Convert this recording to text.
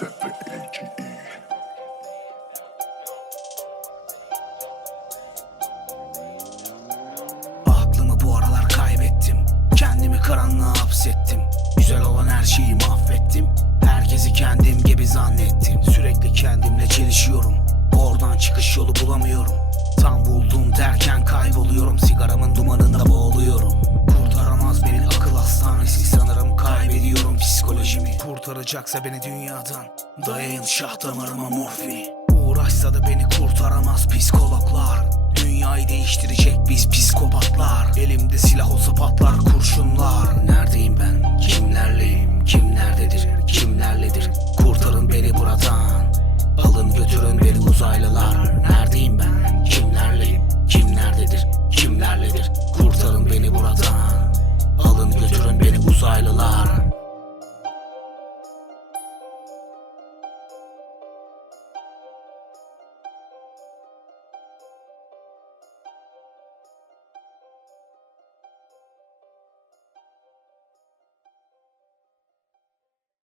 SA7AGE. Aklımı bu aralar kaybettim. Kendimi karanlığa hapsettim. Güzel olan her şeyi mahvettim. Herkesi kendim gibi zannettim. Sürekli kendimle çelişiyorum. Oradan çıkış yolu bulamıyorum. Tam buldum derken kayboluyorum Kurtaracaksa beni dünyadan Dayayın şah damarıma morfini Uğraşsa da beni kurtaramaz psikologlar Dünyayı değiştirecek biz psikopatlar Elimde silah olsa patlar kurşunlar Neredeyim ben? Kimlerleyim? Kim nerededir? Kimlerledir? Kurtarın beni buradan Alın götürün beni uzaylılar Neredeyim ben? Kimlerleyim? Kim nerededir? Kimlerledir? Kurtarın beni buradan Alın götürün beni uzaylılar